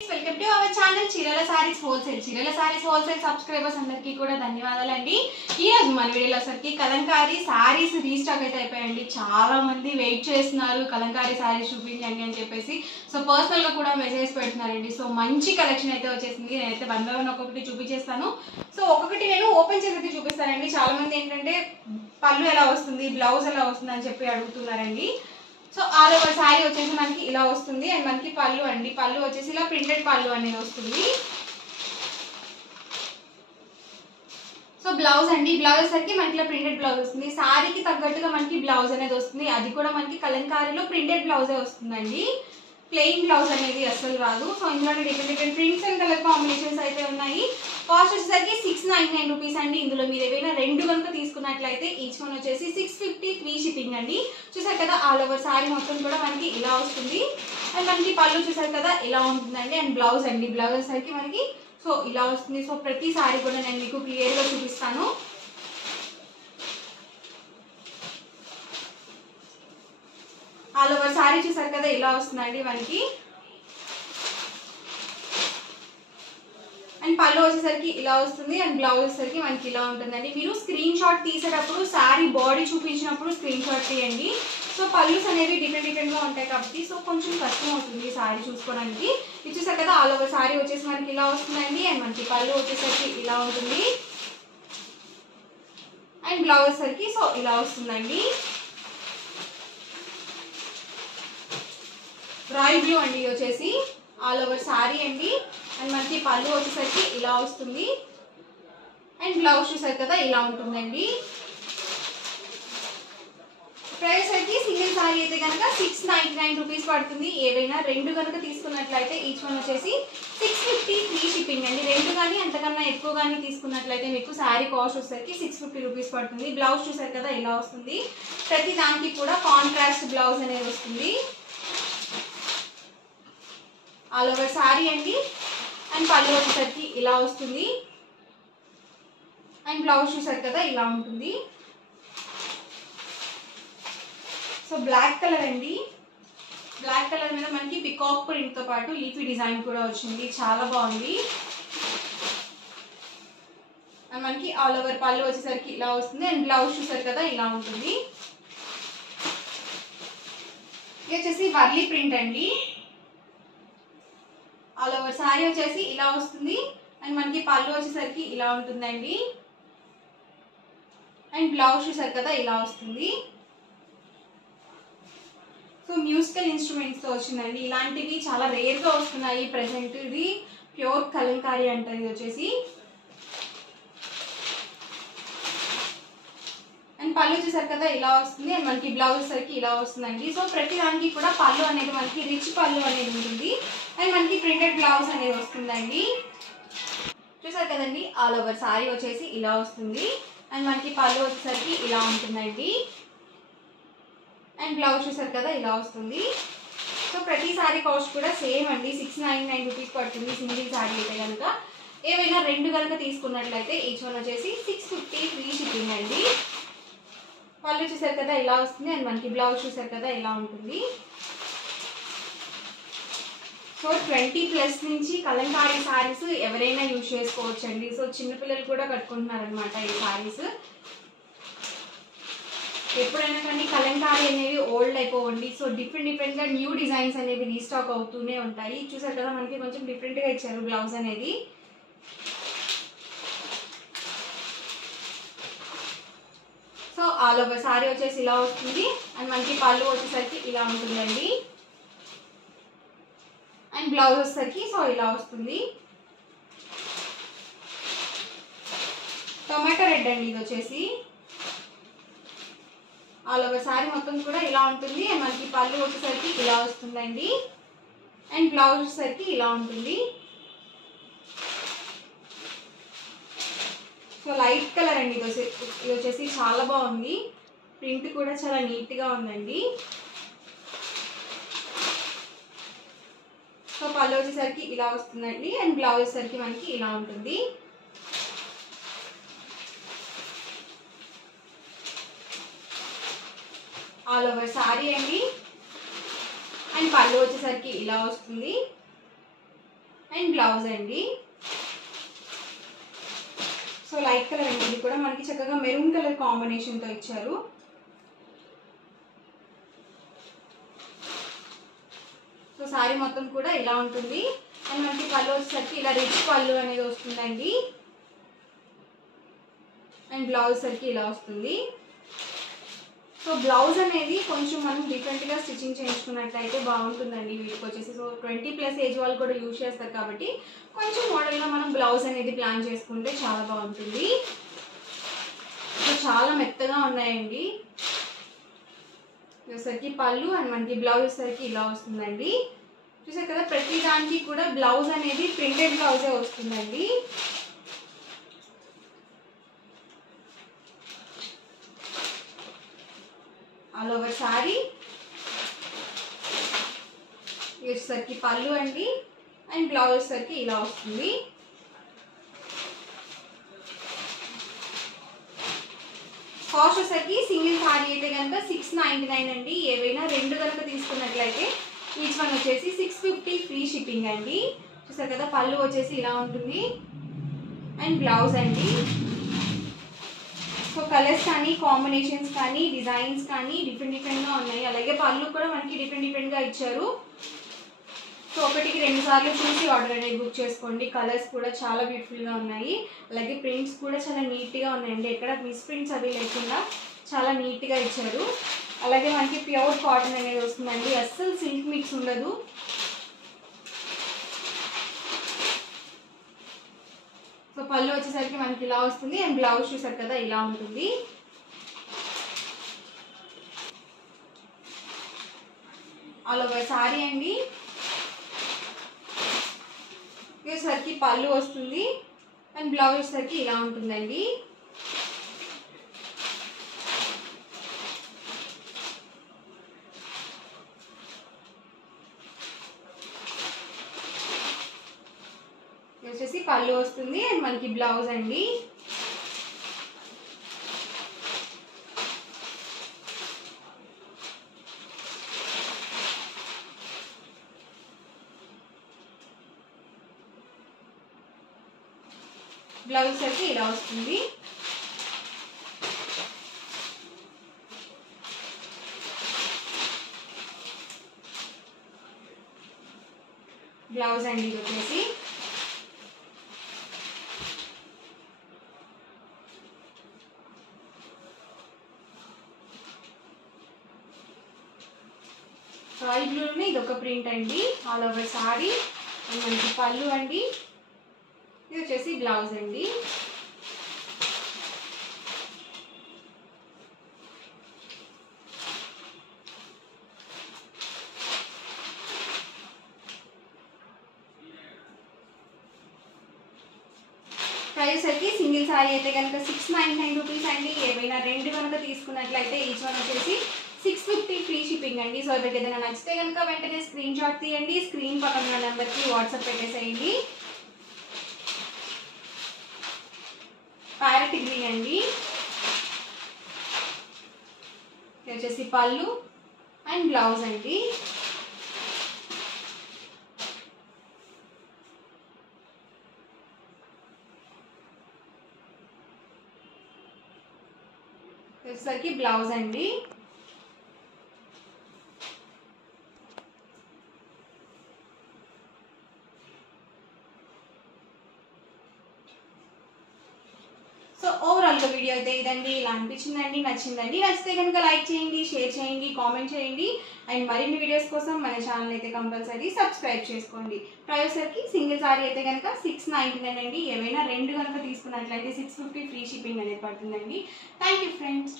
Welcome to our channel చీరల saris wholesale. చీరల saris wholesale subscribers అందరికీ కూడా ధన్యవాదాలండి. ఈ రోజు మన వీడియోలో సరికి కలంకారీ సారీస్ రీస్టాక్ అయితే అయిపోయాయండి. చాలా మంది వెయిట్ చేస్తున్నారు కలంకారీ సారీస్ చూపించండి అని చెప్పేసి. సో పర్సనల్ గా కూడా మెసేజ్ పెడుతున్నారండి. సో మంచి కలెక్షన్ అయితే వచ్చేసింది. నేనైతే బందవన్ ఒక్కొక్కటి చూపించేస్తాను. సో ఒక్కొక్కటి నేను ఓపెన్ చేసి అయితే చూపిస్తానండి. చాలా మంది ఏంటంటే పళ్ళు ఎలా వస్తుంది, బ్లౌజ్ ఎలా వస్తుంది అని చెప్పి అడుగుతున్నారండి. సో ఆల్ ఓవర్ శారీ వచ్చేసి మనకి ఇలా వస్తుంది. అండ్ మనకి పళ్ళు అండి, పళ్ళు వచ్చేసి ఇలా ప్రింటెడ్ పళ్ళు అనేది వస్తుంది. సో బ్లౌజ్ అండి, బ్లౌజ్ సరికి మనకి ఇలా ప్రింటెడ్ బ్లౌజ్ వస్తుంది. శారీకి తగ్గట్టుగా మనకి బ్లౌజ్ అనేది వస్తుంది. అది కూడా మనకి కలంకారీలో ప్రింటెడ్ బ్లౌజే వస్తుందండి. ప్లెయిన్ బ్లౌజ్ అనేది అసలు రాదు. సో ఇందులో different prints and colour combinations అయితే ఉన్నాయి. కాస్ట్ వచ్చేసరికి 699 రూపీస్ అండి. ఇందులో మీరు ఏవైనా రెండు కనుక తీసుకున్నట్లయితే ఈచ్ వన్ వచ్చేసి 650 ఫ్రీ షిప్పింగ్ అండి. చూసారు కదా ఆల్ ఓవర్ శారీ మొత్తం కూడా మనకి ఇలా వస్తుంది. అండ్ మనకి పళ్ళు చూసారు కదా ఇలా ఉంటుందండి. అండ్ బ్లౌజ్ అండి, బ్లౌజ్ వచ్చేసరికి మనకి సో ఇలా వస్తుంది. సో ప్రతి శారీ కూడా నేను మీకు క్లియర్గా చూపిస్తాను. ఆల్ ఓవర్ శారీ చూసారు కదా ఇలా వస్తుందండి మనకి. అండ్ పళ్ళు వచ్చేసరికి ఇలా వస్తుంది. అండ్ బ్లౌజ్ వచ్చేసరికి మనకి ఇలా ఉంటుందండి. మీరు స్క్రీన్ షాట్ తీసేటప్పుడు శారీ బాడీ చూపించినప్పుడు స్క్రీన్ షాట్ తీయండి. సో పళ్ళుస్ అనేవి డిఫరెంట్గా ఉంటాయి కాబట్టి సో కొంచెం కష్టం అవుతుంది శారీ చూసుకోవడానికి. ఇది చూసారు కదా ఆల్ ఓవర్ శారీ వచ్చేసి మనకి ఇలా వస్తుందండి. అండ్ మనకి పళ్ళు వచ్చేసరికి ఇలా ఉంటుంది. అండ్ బ్లౌజ్ వచ్చేసరికి సో ఇలా వస్తుందండి. రాయల్ బ్లూ అండి ఇది వచ్చేసి ఆల్ ఓవర్ శారీ అండి. అండ్ మనకి పళ్ళు వచ్చేసరికి ఇలా వస్తుంది. అండ్ బ్లౌజ్ చూసారు కదా ఇలా ఉంటుందండి. ప్రైస్ అయితే సింగిల్ శారీ అయితే కనుక 699 రూపీస్ పడుతుంది. ఏవైనా రెండు కనుక తీసుకున్నట్లయితే ఈచ్ వన్ వచ్చేసి 650 ఫ్రీ షిప్పింగ్ అండి. రెండు కానీ అంతకన్నా ఎక్కువ కానీ తీసుకున్నట్లయితే మీకు శారీ కాస్ట్ వచ్చేసరికి 650 రూపీస్ పడుతుంది. బ్లౌజ్ చూసారు కదా ఇలా వస్తుంది. ప్రతి దానికి కూడా కాంట్రాస్ట్ బ్లౌజ్ అనేది వస్తుంది. ఆల్ ఓవర్ శారీ అండి. అండ్ పళ్ళు వచ్చేసరికి ఇలా వస్తుంది. అండ్ బ్లౌజ్ చూసారు కదా ఇలా ఉంటుంది. సో బ్లాక్ కలర్ అండి, బ్లాక్ కలర్ మీద మనకి పికాక్ ప్రింట్ తో పాటు లీఫీ డిజైన్ కూడా వచ్చింది. చాలా బాగుంది. అండ్ మనకి ఆల్ ఓవర్ పళ్ళు వచ్చేసరికి ఇలా వస్తుంది. అండ్ బ్లౌజ్ చూసారు కదా ఇలా ఉంటుంది. ఇది వచ్చేసి వర్లీ ప్రింట్ అండి. ఆల్ ఓవర్ శారీ వచ్చేసి ఇలా వస్తుంది. అండ్ మనకి పళ్ళు వచ్చేసరికి ఇలా ఉంటుందండి. అండ్ బ్లౌజ్ చూసారు కదా ఇలా వస్తుంది. సో మ్యూజికల్ ఇన్స్ట్రుమెంట్స్ తో వచ్చిందండి. ఇలాంటివి చాలా రేర్ గా వస్తున్నాయి ప్రెసెంట్. ఇది ప్యూర్ కలంకారీ అంటారు ఇది వచ్చేసి. అండ్ పళ్ళు చూసారు కదా ఇలా వస్తుంది. అండ్ మనకి బ్లౌజ్ సరికి ఇలా వస్తుందండి. సో ప్రతి దానికి కూడా పళ్ళు అనేది మనకి రిచ్ పళ్ళు అనేది ఉంటుంది. అండ్ మనకి ప్రింటెడ్ బ్లౌజ్ అనేది వస్తుందండి. చూసారు కదండి ఆల్ ఓవర్ శారీ వచ్చేసి ఇలా వస్తుంది. అండ్ మనకి పళ్ళు వచ్చేసరికి ఇలా ఉంటుందండి. అండ్ బ్లౌజ్ చూసారు కదా ఇలా వస్తుంది. సో ప్రతి శారీ కాస్ట్ కూడా సేమ్ అండి, 699 రూపీస్ పడుతుంది సింగిల్ శారీ అయితే కనుక. ఏవైనా రెండు కనుక తీసుకున్నట్లయితే ఈచ్ వన్ వచ్చేసి 650 ఫ్రీ షిప్పింగ్ అండి. పళ్ళు చూసారు కదా ఇలా వస్తుంది. అండ్ మనకి బ్లౌజ్ చూసారు కదా ఇలా ఉంటుంది. సో 20+ నుంచి కలంకారీ శారీస్ ఎవరైనా యూజ్ చేసుకోవచ్చు అండి. సో చిన్నపిల్లలు కూడా కట్టుకుంటున్నారు అనమాట ఈ శారీస్. ఎప్పుడైనా కానీ కలంకారీ అనేవి ఓల్డ్ అయిపోవండి. సో డిఫరెంట్గా న్యూ డిజైన్స్ అనేవి రీస్టాక్ అవుతూనే ఉంటాయి. చూసారు కదా మనకి కొంచెం డిఫరెంట్గా ఇచ్చారు బ్లౌజ్ అనేది. సో ఆల్ ఓవర్ శారీ వచ్చేసి ఇలా వస్తుంది. అండ్ మనకి పళ్ళు వచ్చేసరికి ఇలా ఉంటుందండి. అండ్ బ్లౌజ్ వచ్చేసరికి సో ఇలా వస్తుంది. టొమాటో రెడ్ అండి ఇది వచ్చేసి. ఆల్ ఓవర్ శారీ మొత్తం కూడా ఇలా ఉంటుంది. అండ్ మనకి పళ్ళు వచ్చేసరికి ఇలా వస్తుందండి. అండ్ బ్లౌజ్ వచ్చేసరికి ఇలా ఉంటుంది. సో లైట్ కలర్ అండి ఇది వచ్చేసి చాలా బాగుంది. ప్రింట్ కూడా చాలా నీట్గా ఉందండి. సో పళ్ళు వచ్చేసరికి ఇలా వస్తుందండి. అండ్ బ్లౌజ్ వచ్చేసరికి మనకి ఇలా ఉంటుంది. ఆల్ ఓవర్ శారీ అండి. అండ్ పళ్ళు వచ్చేసరికి ఇలా వస్తుంది. బ్లౌజ్ అండి. సో లైట్ కలర్ అండి, ఇది కూడా మనకి చక్కగా మెరూన్ కలర్ కాంబినేషన్తో ఇచ్చారు. సో సారీ మొత్తం కూడా ఇలా ఉంటుంది. అండ్ మనకి పళ్ళు వచ్చేసరికి ఇలా రిచ్ పళ్ళు అనేది వస్తుందండి. అండ్ బ్లౌజ్ సరికి ఇలా వస్తుంది. సో బ్లౌజ్ అనేది కొంచెం మనం డిఫరెంట్గా స్టిచ్చింగ్ చేయించుకున్నట్లయితే బాగుంటుందండి వీటికి వచ్చేసి. సో 20+ ఏజ్ వాళ్ళు కూడా యూజ్ చేస్తారు కాబట్టి కొంచెం మోడల్గా మనం బ్లౌజ్ అనేది ప్లాన్ చేసుకుంటే చాలా బాగుంటుంది. సో చాలా మెత్తగా ఉన్నాయండి. వచ్చేసరికి పళ్ళు అండ్ మనకి బ్లౌజ్ వచ్చేసరికి ఇలా వస్తుందండి. చూసారు కదా, ప్రతి దానికి కూడా బ్లౌజ్ అనేది ప్రింటెడ్ బ్లౌజే వస్తుందండి. ఆల్ ఓవర్ సారీ వచ్చేసరికి పళ్ళు అండి అండ్ బ్లౌజ్ వచ్చేసరికి ఇలా వస్తుంది. కాస్ట్ వచ్చేసరికి సింగిల్ సారీ అయితే కనుక 699 అండి. ఏవైనా రెండు కనుక తీసుకున్నట్లయితే ఈచ్ వన్ వచ్చేసి 650 ఫ్రీ షిప్పింగ్ అండి. చూసారు కదా, పళ్ళు వచ్చేసి ఇలా ఉంటుంది అండ్ బ్లౌజ్ అండి. సో కలర్స్ కానీ కాంబినేషన్స్ కానీ డిజైన్స్ కానీ డిఫరెంట్గా ఉన్నాయి. అలాగే పళ్ళు కూడా మనకి డిఫరెంట్గా ఇచ్చారు. సో ఒకటికి 2 సార్లు చూసి ఆర్డర్ అనేది బుక్ చేసుకోండి. కలర్స్ కూడా చాలా బ్యూటిఫుల్గా ఉన్నాయి. అలాగే ప్రింట్స్ కూడా చాలా నీట్గా ఉన్నాయండి. ఎక్కడ మిస్ ప్రింట్స్ అవి లేకుండా చాలా నీట్గా ఇచ్చారు. అలాగే మనకి ప్యూర్ కాటన్ అనేది వస్తుందండి, అస్సలు సిల్క్ మిక్స్ ఉండదు. సో పళ్ళు వచ్చేసరికి మనకి ఇలా వస్తుంది అండ్ బ్లౌజ్ చూసారు కదా ఇలా ఉంటుంది. ఆల్ ఓవర్ సారీ అండి. వచ్చేసరికి పళ్ళు వస్తుంది అండ్ బ్లౌజ్ వచ్చేసరికి ఇలా ఉంటుందండి. వచ్చేసి పళ్ళు వస్తుంది అండ్ మనకి బ్లౌజ్ అండి. బ్లౌజ్ అయితే ఇలా వస్తుంది. బ్లౌజ్ అండి ఇది వచ్చేసి. రాయల్ బ్లూలోనే ఇది ఒక ప్రింట్ అండి. ఆల్ ఓవర్ సారీ అండ్ మనకి పళ్ళు అండి. ఇది వచ్చేసి బ్లౌజ్ అండి. ప్రైస్ అయితే సింగిల్ సారీ అయితే కనుక 699 రూపీస్ అండి. ఏవైనా రెండు కనుక తీసుకున్నట్లయితే ఈచ్ వన్ వచ్చేసి 650 ఫ్రీ షిప్పింగ్ అండి. సో ఎవరికి ఏదైనా నచ్చితే కనుక వెంటనే స్క్రీన్ షాట్ తీయండి. స్క్రీన్ పక్కన ఉన్న నెంబర్కి వాట్సాప్ పెట్టేసేయండి. ప్యారెట్ గ్రీన్ అండి. ఇది వచ్చేసి పళ్ళు అండ్ బ్లౌజ్ అండి. వచ్చేసరికి బ్లౌజ్ అండి. సో ఓవరాల్గా వీడియో అయితే ఇదండి. ఇలా అనిపించిందండి, నచ్చిందండి. నచ్చితే కనుక లైక్ చేయండి, షేర్ చేయండి, కామెంట్ చేయండి. అండ్ మరిన్ని వీడియోస్ కోసం మన ఛానల్ అయితే కంపల్సరీ సబ్స్క్రైబ్ చేసుకోండి. ప్రైస్కి సింగిల్ సారీ అయితే కనుక 699 అండి. ఏవైనా రెండు కనుక తీసుకున్నట్లయితే 650 ఫ్రీ షిప్పింగ్ అనేది పడుతుందండి. Thank you friends.